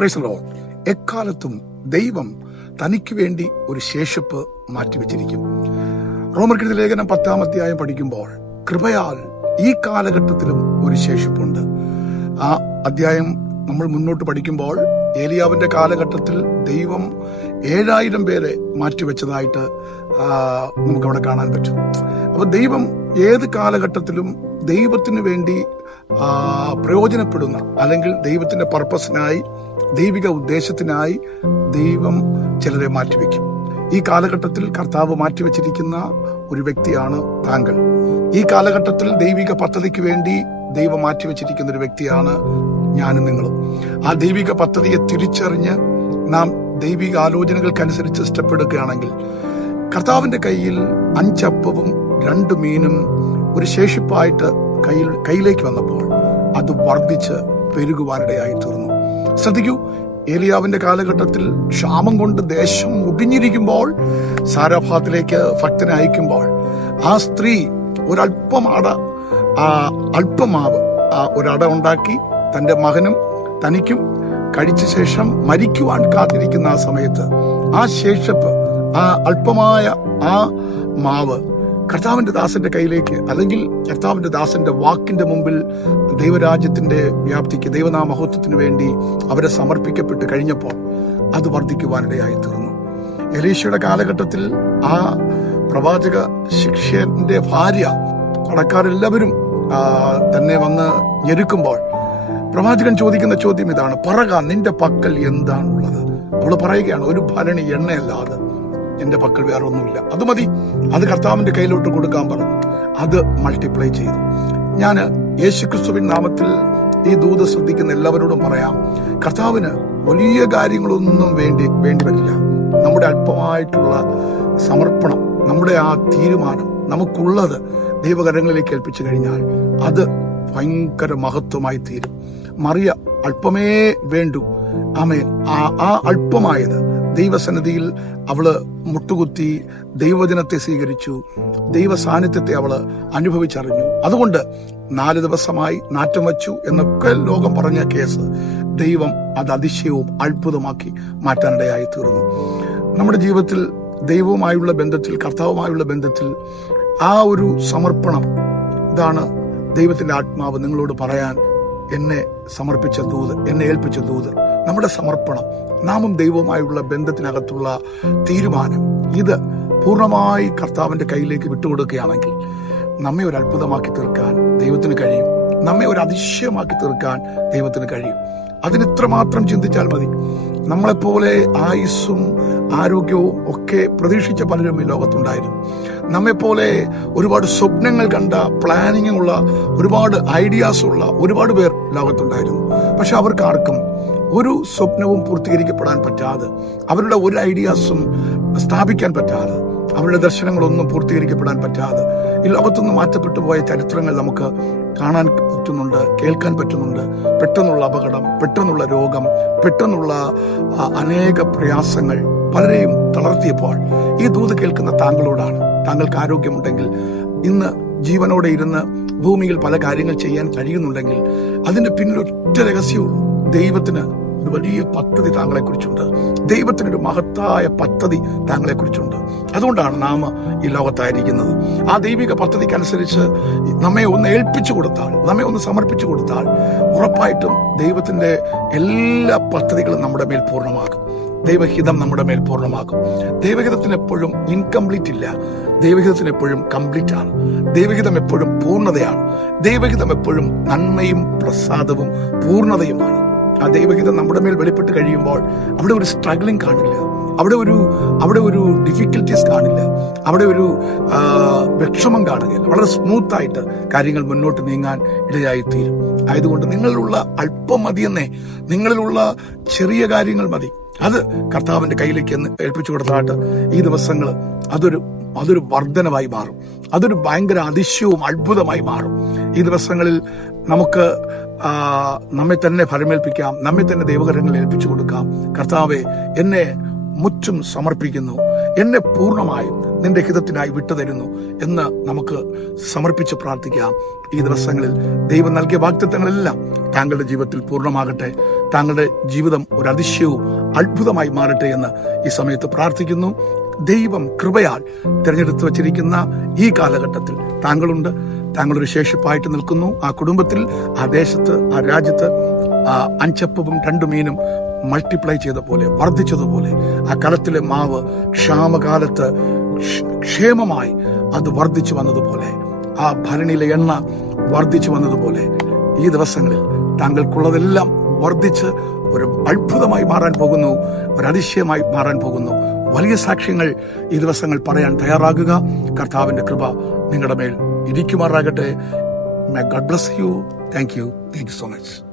Praise the Lord. എക്കാലത്തും ദൈവം തനിക്ക് വേണ്ടി ഒരു ശേഷിപ്പ് മാറ്റിവെച്ചിരിക്കും. റോമർക്കെഴുതിയ ലേഖനം 10-ാം അധ്യായം പഠിക്കുമ്പോൾ കൃപയാൽ ഈ കാലഘട്ടത്തിലും ഒരു ശേഷിപ്പുണ്ട്. ആ അധ്യായം നമ്മൾ മുന്നോട്ട് പഠിക്കുമ്പോൾ ഏലിയാവിന്റെ കാലഘട്ടത്തിൽ ദൈവം 7000 പേരെ മാറ്റിവെച്ചതായിട്ട് നമുക്കവിടെ കാണാൻ പറ്റും. അപ്പൊ ദൈവം ഏത് കാലഘട്ടത്തിലും ദൈവത്തിന് വേണ്ടി പ്രയോജനപ്പെടുന്ന, അല്ലെങ്കിൽ ദൈവത്തിന്റെ പർപ്പസിനായി, ദൈവിക ഉദ്ദേശത്തിനായി ദൈവം ചിലരെ മാറ്റിവെക്കും. ഈ കാലഘട്ടത്തിൽ കർത്താവ് മാറ്റിവെച്ചിരിക്കുന്ന ഒരു വ്യക്തിയാണ് താങ്കൾ. ഈ കാലഘട്ടത്തിൽ ദൈവിക പദ്ധതിക്ക് വേണ്ടി ദൈവം മാറ്റിവെച്ചിരിക്കുന്ന ഒരു വ്യക്തിയാണ് ഞാനും നിങ്ങളും. ആ ദൈവിക പദ്ധതിയെ തിരിച്ചറിഞ്ഞ് നാം ദൈവിക ആലോചനകൾക്കനുസരിച്ച് സ്റ്റെപ്പ് എടുക്കുകയാണെങ്കിൽ, കർത്താവിന്റെ കയ്യിൽ 5 അപ്പവും 2 മീനും ഒരു ശേഷിപ്പായിട്ട് കയ്യിലേക്ക് വന്നപ്പോൾ അത് വർദ്ധിച്ച് പെരുകുവാനിടയായി തീർന്നു. ശ്രദ്ധിക്കൂ, ഏലിയാവിന്റെ കാലഘട്ടത്തിൽ ക്ഷാമം കൊണ്ട് ദേശം മുടിഞ്ഞിരിക്കുമ്പോൾ സാരഭാത്തിലേക്ക് ഭക്തനെ അയക്കുമ്പോൾ ആ സ്ത്രീ അല്പമാവ് ഒരട ഉണ്ടാക്കി തന്റെ മകനും തനിക്കും കഴിച്ച ശേഷം മരിക്കുവാൻ കാത്തിരിക്കുന്ന ആ സമയത്ത് ആ ശേഷിപ്പ്, ആ അല്പമായ ആ മാവ് കർത്താവിന്റെ ദാസന്റെ കയ്യിലേക്ക്, അല്ലെങ്കിൽ കർത്താവിന്റെ ദാസന്റെ വാക്കിന്റെ മുമ്പിൽ ദൈവരാജ്യത്തിന്റെ വ്യാപ്തിക്ക്, ദൈവനാമഹത്വത്തിന് വേണ്ടി അവരെ സമർപ്പിക്കപ്പെട്ട് കഴിഞ്ഞപ്പോൾ അത് വർദ്ധിക്കുവാനിടയായി തീർന്നു. എലീശയുടെ കാലഘട്ടത്തിൽ ആ പ്രവാചക ശിഷ്യന്റെ ഭാര്യ, കടക്കാരെല്ലാവരും തന്നെ വന്ന് ഞെരുക്കുമ്പോൾ പ്രവാചകൻ ചോദിക്കുന്ന ചോദ്യം ഇതാണ്: പറക, നിന്റെ പക്കൽ എന്താണുള്ളത്? അവള് പറയുകയാണ്, ഒരു ഭരണി എണ്ണയല്ലാതെ എന്റെ പക്കൽ വേറെ ഒന്നുമില്ല, അത് മതി. അത് കർത്താവിന്റെ കയ്യിലോട്ട് കൊടുക്കാൻ പറഞ്ഞു. അത് മൾട്ടിപ്ലൈ ചെയ്തു. ഞാൻ യേശുക്രിസ്തുവിൻ നാമത്തിൽ ഈ ദൂത് ശ്രദ്ധിക്കുന്ന എല്ലാവരോടും പറയാം, കർത്താവിന് വലിയ കാര്യങ്ങളൊന്നും വേണ്ടി വരില്ല. നമ്മുടെ അല്പമായിട്ടുള്ള സമർപ്പണം, നമ്മുടെ ആ തീരുമാനം, നമുക്കുള്ളത് ദൈവകരങ്ങളിലേക്ക് ഏൽപ്പിച്ചു കഴിഞ്ഞാൽ അത് ഭയങ്കര മഹത്വമായി തീരും. മറിയ അല്പമേ വേണ്ടു, ആമേൻ. ആ അല്പമായത് ദൈവസന്നിധിയിൽ അവള് മുട്ടുകുത്തി ദൈവവചനത്തെ സ്വീകരിച്ചു, ദൈവ സാന്നിധ്യത്തെ അവള് അനുഭവിച്ചറിഞ്ഞു. അതുകൊണ്ട് 4 ദിവസമായി നാറ്റം വച്ചു എന്നൊക്കെ ലോകം പറഞ്ഞ കേസ് ദൈവം അത് അതിശയവും അത്ഭുതമാക്കി മാറ്റാനിടയായി തീർന്നു. നമ്മുടെ ജീവിതത്തിൽ ദൈവവുമായുള്ള ബന്ധത്തിൽ, കർത്താവുമായുള്ള ബന്ധത്തിൽ ആ ഒരു സമർപ്പണം, ഇതാണ് ദൈവത്തിന്റെ ആത്മാവ് നിങ്ങളോട് പറയാൻ എന്നെ സമർപ്പിച്ച ദൂത്, എന്നെ ഏൽപ്പിച്ച ദൂത്. നമ്മുടെ സമർപ്പണം, നാമും ദൈവവുമായുള്ള ബന്ധത്തിനകത്തുള്ള തീരുമാനം, ഇത് പൂർണ്ണമായി കർത്താവിന്റെ കയ്യിലേക്ക് വിട്ടുകൊടുക്കുകയാണെങ്കിൽ നമ്മെ ഒരു അത്ഭുതമാക്കി തീർക്കാൻ ദൈവത്തിന് കഴിയും. നമ്മെ ഒരു അതിശയമാക്കി തീർക്കാൻ ദൈവത്തിന് കഴിയും. അതിനിത്രമാത്രം ചിന്തിച്ചാൽ മതി. നമ്മളെപ്പോലെ ആയുസ്സും ആരോഗ്യവും ഒക്കെ പ്രതീക്ഷിച്ച പലരും ഈ ലോകത്തുണ്ടായിരുന്നു. നമ്മെപ്പോലെ ഒരുപാട് സ്വപ്നങ്ങൾ കണ്ട, പ്ലാനിങ് ഉള്ള, ഒരുപാട് ഐഡിയാസ് ഉള്ള ഒരുപാട് പേർ ലോകത്തുണ്ടായിരുന്നു. പക്ഷെ അവർക്കാർക്കും ഒരു സ്വപ്നവും പൂർത്തീകരിക്കപ്പെടാൻ പറ്റാതെ, അവരുടെ ഒരു ഐഡിയാസും സ്ഥാപിക്കാൻ പറ്റാതെ, അവരുടെ ദർശനങ്ങളൊന്നും പൂർത്തീകരിക്കപ്പെടാൻ പറ്റാതെ ഈ ലോകത്തുനിന്ന് മാറ്റപ്പെട്ടു പോയ ചരിത്രങ്ങൾ നമുക്ക് കാണാൻ പറ്റുന്നുണ്ട്, കേൾക്കാൻ പറ്റുന്നുണ്ട്. പെട്ടെന്നുള്ള അപകടം, പെട്ടെന്നുള്ള രോഗം, പെട്ടെന്നുള്ള അനേക പ്രയാസങ്ങൾ പലരെയും തളർത്തിയപ്പോൾ ഈ ദൂത് കേൾക്കുന്ന താങ്കളോടാണ്, താങ്കൾക്ക് ആരോഗ്യമുണ്ടെങ്കിൽ, ഇന്ന് ജീവനോടെ ഇരുന്ന് ഭൂമിയിൽ പല കാര്യങ്ങൾ ചെയ്യാൻ കഴിയുന്നുണ്ടെങ്കിൽ അതിന്റെ പിന്നിൽ ഒറ്റ രഹസ്യമുള്ളൂ: ദൈവത്തിന് ഒരു വലിയ പദ്ധതി താങ്കളെ കുറിച്ചുണ്ട്. ദൈവത്തിനൊരു മഹത്തായ പദ്ധതി താങ്കളെ കുറിച്ചുണ്ട്. അതുകൊണ്ടാണ് നാം ഈ ലോകത്തായിരിക്കുന്നത്. ആ ദൈവിക പദ്ധതിക്കനുസരിച്ച് നമ്മെ ഒന്ന് ഏൽപ്പിച്ചു കൊടുത്താൽ, നമ്മെ ഒന്ന് സമർപ്പിച്ചു കൊടുത്താൽ, ഉറപ്പായിട്ടും ദൈവത്തിന്റെ എല്ലാ പദ്ധതികളും നമ്മുടെ മേൽ പൂർണ്ണമാകും. ദൈവഹിതം നമ്മുടെ മേൽ പൂർണ്ണമാകും. ദൈവഹിതത്തിന് എപ്പോഴും ഇൻകംപ്ലീറ്റ് ഇല്ല. ദൈവഹിതത്തിന് എപ്പോഴും കംപ്ലീറ്റ് ആണ്. ദൈവഹിതം എപ്പോഴും പൂർണ്ണതയാണ്. ദൈവഹിതം എപ്പോഴും നന്മയും പ്രസാദവും പൂർണ്ണതയുമാണ്. ആ ദൈവഹിതം നമ്മുടെ മേൽ വെളിപ്പെട്ട് കഴിയുമ്പോൾ അവിടെ ഒരു സ്ട്രഗ്ലിംഗ് കാണില്ല, അവിടെ ഒരു ഡിഫിക്കൽറ്റീസ് കാണില്ല, അവിടെ ഒരു വിഷമം കാണുകയില്ല. വളരെ സ്മൂത്തായിട്ട് കാര്യങ്ങൾ മുന്നോട്ട് നീങ്ങാൻ ഇടയായി തീരും. ആയതുകൊണ്ട് നിങ്ങളിലുള്ള അല്പം മതിയെന്നേ, നിങ്ങളിലുള്ള ചെറിയ കാര്യങ്ങൾ മതി, അത് കർത്താവിന്റെ കയ്യിലേക്ക് ഏൽപ്പിച്ചു കൊടുത്താട്ട് ഈ ദിവസങ്ങൾ അതൊരു വർധനമായി മാറും. അതൊരു ഭയങ്കര അതിശയവും അത്ഭുതമായി മാറും. ഈ ദിവസങ്ങളിൽ നമുക്ക് നമ്മെ തന്നെ ഫലമേൽപ്പിക്കാം, നമ്മെ തന്നെ ദൈവകരങ്ങളിൽ ഏൽപ്പിച്ചു കൊടുക്കാം. കർത്താവെ, എന്നെ മുറ്റും സമർപ്പിക്കുന്നു, എന്നെ പൂർണ്ണമായും നിന്റെ ഹിതത്തിനായി വിട്ടുതരുന്നു എന്ന് നമുക്ക് സമർപ്പിച്ച് പ്രാർത്ഥിക്കാം. ഈ ദിവസങ്ങളിൽ ദൈവം നൽകിയ വാഗ്ദത്തങ്ങളെല്ലാം താങ്കളുടെ ജീവിതത്തിൽ പൂർണ്ണമാകട്ടെ. താങ്കളുടെ ജീവിതം ഒരു അതിശയവും അത്ഭുതമായി മാറട്ടെ എന്ന് ഈ സമയത്ത് പ്രാർത്ഥിക്കുന്നു. ദൈവം കൃപയാൽ തിരഞ്ഞെടുത്തു വച്ചിരിക്കുന്ന ഈ കാലഘട്ടത്തിൽ താങ്കളുണ്ട്. താങ്കളൊരു ശേഷിപ്പായിട്ട് നിൽക്കുന്നു. ആ കുടുംബത്തിൽ, ആ ദേശത്ത്, ആ രാജ്യത്ത് 5 അപ്പവും 2 മീനും മൾട്ടിപ്ലൈ ചെയ്ത പോലെ, വർദ്ധിച്ചതുപോലെ, ആ കലത്തിലെ മാവ് ക്ഷാമകാലത്ത് ക്ഷേമമായി അത് വർദ്ധിച്ചു വന്നതുപോലെ, ആ ഭരണിയിലെ എണ്ണ വർദ്ധിച്ചു വന്നതുപോലെ, ഈ ദിവസങ്ങളിൽ താങ്കൾക്കുള്ളതെല്ലാം വർദ്ധിച്ച് ഒരു അത്ഭുതമായി മാറാൻ പോകുന്നു, ഒരു അതിശയമായി മാറാൻ പോകുന്നു. വലിയ സാക്ഷ്യങ്ങൾ ഈ ദിവസങ്ങൾ പറയാൻ തയ്യാറാകുക. കർത്താവിന്റെ കൃപ നിങ്ങളുടെ മേൽ ഇരിക്കുമാറാകട്ടെ. May God bless you. Thank you so much.